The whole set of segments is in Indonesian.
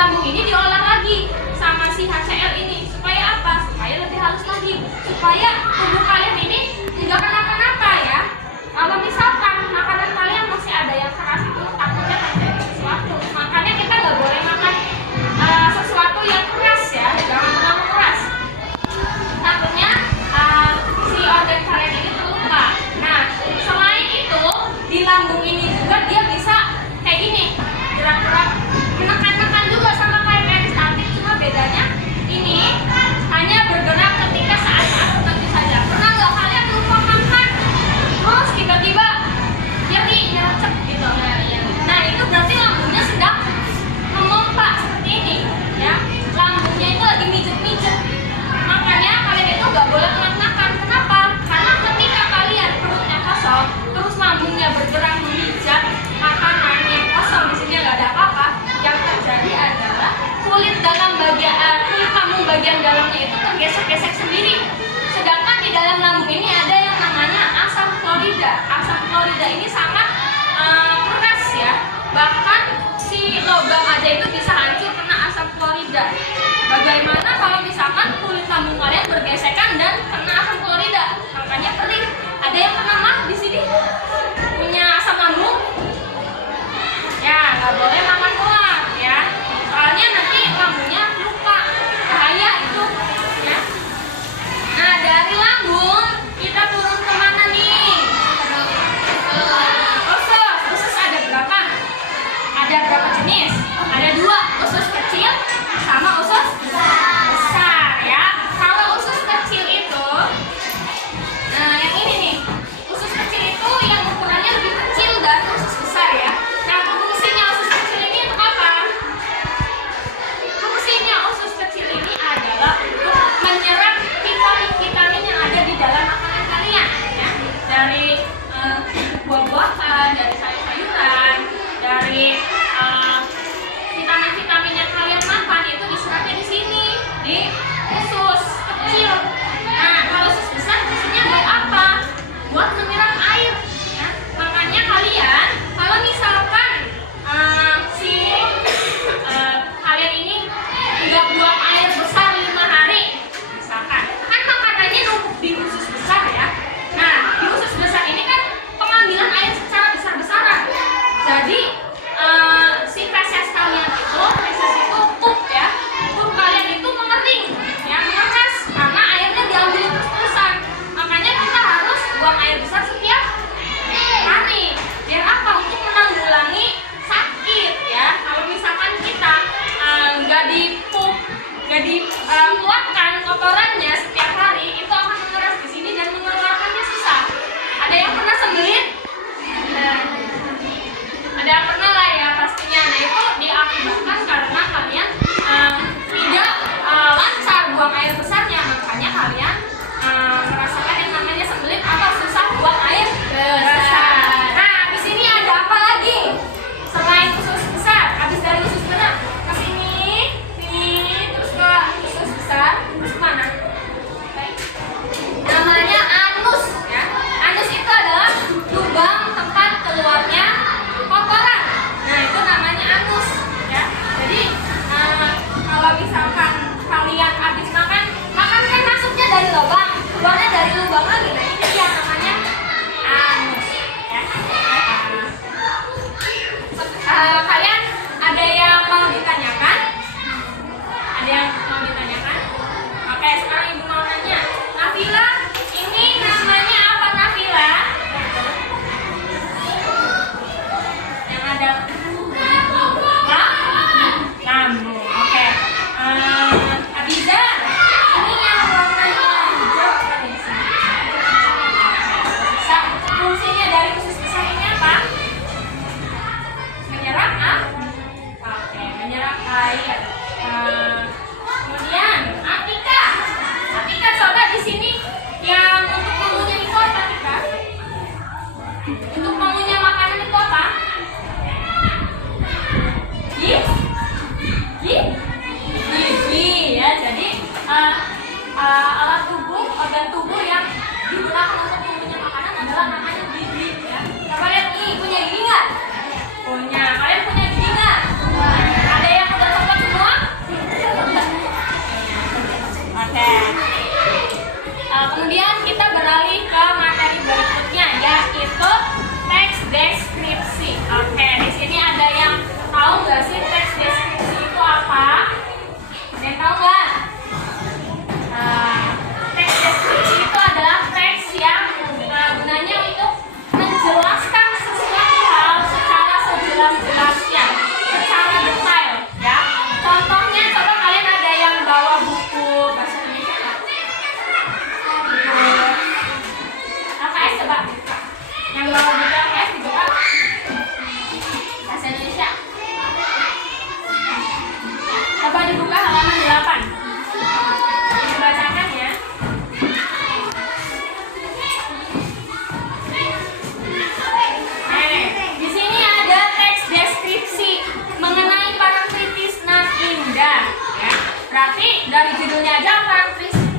lambung ini diolah lagi sama si HCl ini supaya apa? Supaya lebih halus lagi, supaya tubuh kalian ini nggak kenapa-napa ya. Kalau misalkan makanan kalian masih ada yang keras itu takutnya terjadi sesuatu. Makanya kita nggak boleh makan sesuatu yang keras ya, jangan terlalu keras. Takutnya si organ kalian ini terluka. Nah, selain itu di lambung ini juga dia bisa kayak gini, gerak-gerak, menekan-nekan juga sama kayak peristaltik, cuma bedanya ini hanya bergerak ketika saat-saat tertentu saja. Pernah nggak kalian lupa makan, terus tiba-tiba nyeri, nyerocek gitu? Nah, itu berarti lambungnya sedang memompa seperti ini, ya. Lambungnya itu lagi mijet-mijet. Makanya kalian itu nggak boleh telat-telatan. Kenapa? Karena ketika kalian perutnya kosong, terus lambungnya bergerak memijat makanan yang kosong, di sini nggak ada apa-apa. Yang terjadi adalah kulit lambung bagian dalamnya itu tergesek-gesek sendiri. Sedangkan di dalam lambung ini ada yang namanya asam klorida. Asam klorida ini sangat keras ya. Bahkan si lubang aja itu bisa hancur kena asam klorida. Bagaimana kalau misalkan kulit lambung kalian bergesekan dan kena asam klorida? Makanya perih. Ada yang pernah mah di sini punya asam lambung? Ya, nggak boleh makan ulat ya. Soalnya nanti lambungnya luka, bahaya itu ya. Nah, dari lambung kita turun kemana nih? Usus ada berapa? Ada berapa jenis? Ada 2, usus kecil sama usus besar ya. Kalau usus kecil itu, nah yang ini nih, usus kecil itu yang ukurannya lebih kecil dari usus besar ya. Nah, fungsinya usus kecil ini untuk apa? Fungsinya usus kecil ini adalah untuk menyerap vitamin-vitamin yang ada di dalam makanan kalian ya. Dari buah-buahan, dari sayur-sayuran, dari vitamin-vitamin yang kalian makan itu diserapnya di sini, di usus kecil. Nah, kalau usus besar fungsinya buat apa? Buat menyerap air ya. Makanya kalian kalau misalkan kalian ini nggak buang air besar 5 hari misalkan, kan makanannya numpuk di usus besar ya. Nah, di usus besar ini kan pengambilan air secara besar-besaran. Jadi si feses kalian itu, pup ya, pup kalian itu mengering ya, mengeras karena airnya diambil terus-terusan. Makanya kita harus buang air besar setiap hari. Biar apa? Untuk menanggulangi sakit ya. Kalau misalkan kita nggak dipup, nggak dikeluarkan kotorannya setiap hari, itu akan mengeras di sini dan mengeluarkannya susah. Ada yang pernah sembelit? Ada yang pernah lah ya pastinya. Nah, itu diakibatkan karena kalian tidak lancar buang air besarnya. Makanya kalian merasakan yang namanya sembelit atau susah buang air besar. Nah, di sini ada apa lagi selain usus besar? Habis dari usus besar ke sini, terus ke usus besar, terus mana? Namanya anus ya. Anus itu adalah lubang tempat keluarnya kotoran. Nah, itu namanya anus ya. Jadi kalau misalkan kalian habis makan kan masuknya dari lubang, keluarnya dari lubang lagi. Nah, ini dia namanya anus ya. Kalian ada yang mau ditanyakan? Ada yang mau ditanyakan? Oke, sekarang ibu mau nanya. Nafila, ini namanya apa Nafila? Yang ada lambung. Oke. Abiza, ini yang warnanya hijau kan di sini. Fungsinya dari usus besar ini apa? Menyerap oke, menyerap air. Kemudian Atika, coba di sini yang untuk pengunya itu apa, Atika? Untuk pengunya makanan itu apa? pasti dari judulnya aja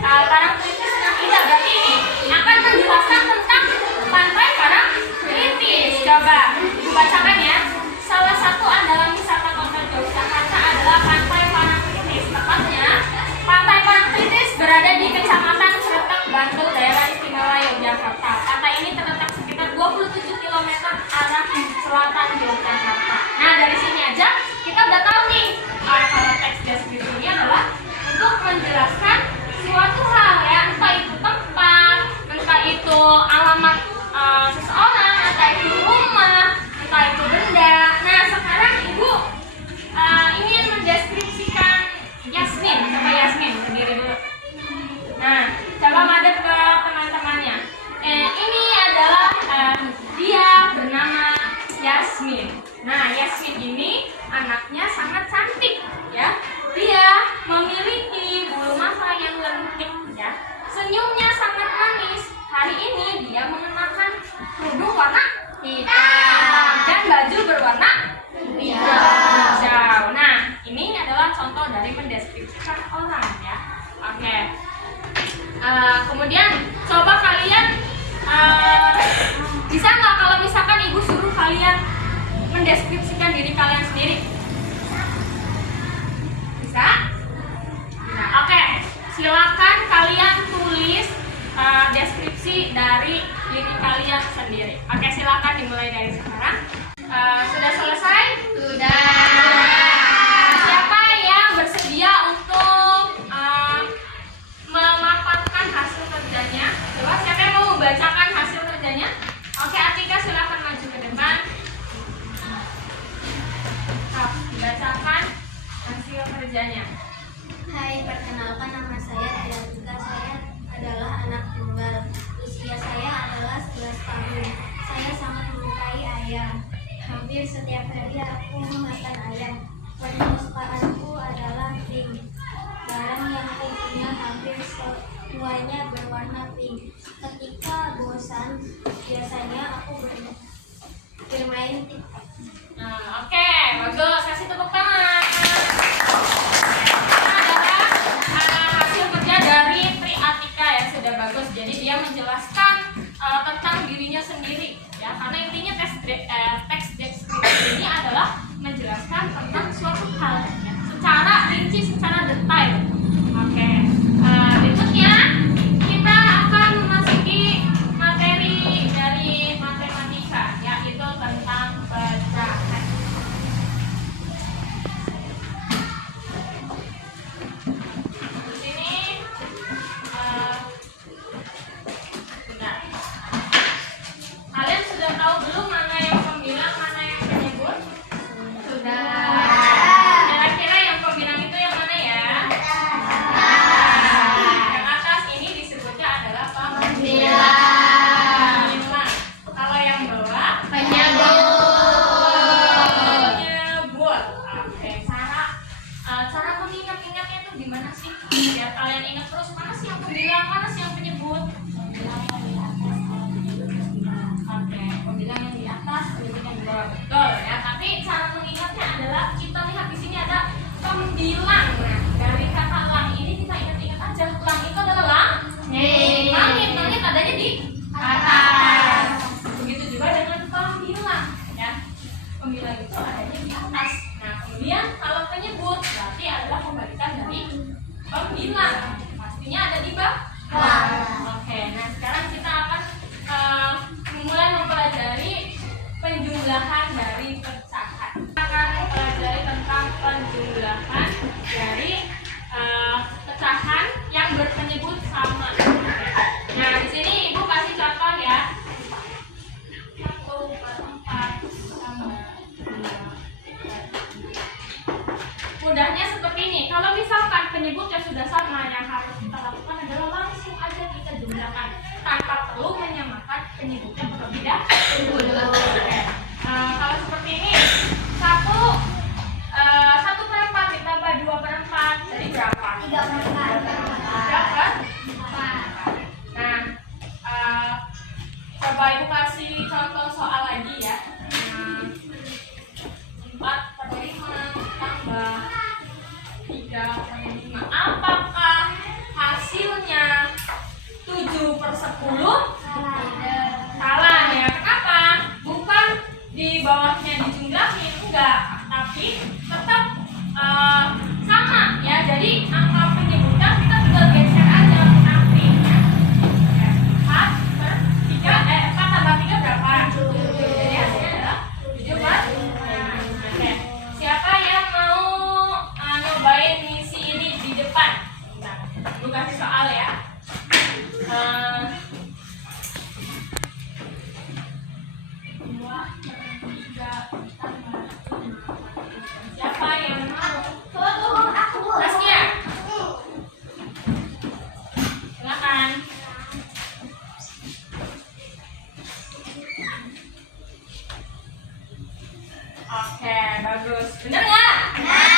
Parangtritis dengan Ida, berarti ini akan menjelaskan tentang pantai Parangtritis. Coba Ibu bacakan ya. Salah satu andalan wisata Kota Yogyakarta adalah Pantai Parangtritis. Tepatnya Pantai Parangtritis berada di Kecamatan Sretek, Bantul, Daerah Istimewa Yogyakarta. Pantai ini terletak sekitar 27 km arah selatan Yogyakarta. Nah, dari sini aja kita udah tahu nih kalau teks deskripsi ini adalah untuk menjelaskan suatu hal ya, entah itu tempat, entah itu alamat seseorang, entah itu rumah, entah itu benda. Nah, sekarang Ibu ingin mendeskripsikan Yasmin. Coba Yasmin sendiri dulu. Nah, coba madep ke teman-temannya. Ini adalah dia bernama Yasmin. Nah, Yasmin ini anaknya sangat cantik ya. Dia memiliki bulu mata yang lentik ya. Senyumnya sangat manis. Hari ini dia mengenakan kerudung warna hitam dan baju berwarna hijau. Nah, ini adalah contoh dari mendeskripsikan orang ya. Oke. Kemudian coba kalian bisa nggak kalau misalkan Ibu suruh kalian mendeskripsikan diri kalian sendiri? Bisa? Bisa. Oke. Silakan kalian tulis deskripsi dari diri kalian sendiri. Oke, silakan dimulai dari sekarang. Sudah selesai? Sudah. Siapa yang bersedia untuk memaparkan hasil kerjanya? Coba siapa yang mau membacakan hasil kerjanya? Oke, Atika silakan maju ke depan. Dibacakan hasil kerjanya. Hai, perkenalkan nama saya Atika. Saya adalah anak tunggal. Usia saya adalah 11 tahun. Saya sangat menyukai ayam. Hampir setiap hari aku memakan ayam. Penyukaanku adalah pink. Barang yang aku punya hampir semuanya berwarna pink. Ketika bosan, biasanya aku bermain TikTok. Oke, bagus. Kasih tepuk tangan. Ini adalah hasil kerja dari Tri Atika ya, sudah bagus. Jadi dia menjelaskan tentang dirinya sendiri ya, karena intinya teks deskripsi ini adalah menjelaskan tentang suatu hal ya, secara rinci, secara detail. Oke. Berikutnya kita akan memasuki materi dari matematika, yaitu tentang bacaan. Di sini bentar. Kalian sudah tahu belum mana yang pembilang, mana yang penyebut? Sudah. Kira-kira yang pembilang itu yang mana ya? Yang atas ini disebutnya adalah pembilang. Kalau yang bawah penyebut. Oke, cara mengingat-ingatnya itu gimana sih? Biar kalian ingat terus mana sih yang pembilang, mana sih yang penyebut. Oke, pembilang yang di atas, penyebut yang di bawah. Betul ya. Tapi cara mengingatnya adalah kita lihat di sini ada pembilang. Nah, dari kata lang ini kita ingat-ingat aja. Lang itu adalah langit. Langit adanya di atas. Begitu juga dengan pembilang ya. Pembilang itu adanya di atas. Nah, kemudian kalau penyebut berarti adalah kebalikan dari pembilang. Pastinya ada di bawah. Oke, nah sekarang kita akan mulai mempelajari penjumlahan dari pecahan. Kita akan mempelajari tentang penjumlahan dari pecahan yang berpenyebut sama. Nah, di sini Ibu kasih contoh ya. 1/4 tambah 2. Mudahnya seperti ini. Kalau misalkan penyebutnya sudah sama, yang harus kita lakukan adalah langsung aja kita jumlahkan tanpa perlu menyamakan penyebutnya terlebih dahulu. Oke. Kalau seperti ini, 1/4 ditambah 2/4 jadi berapa? 3/4. 3/4. Nah, coba Ibu kasih contoh soal lagi ya. 4/5 tambah 3/5. Apa 10? Salah ya. Kenapa? Bukan di bawahnya dijumlahin, enggak, tapi tetap sama ya. Jadi angka penyebutan kita tinggal geser aja nanti ya. 4 tambah 3 berapa? 7. Jadi hasilnya adalah 7 kan? Oke. Siapa yang mau nyobain ngisi ini di depan? Nah, gue kasih soal ya. Siapa yang mau? Tasnya. Silakan. Oke, bagus. Bener nggak?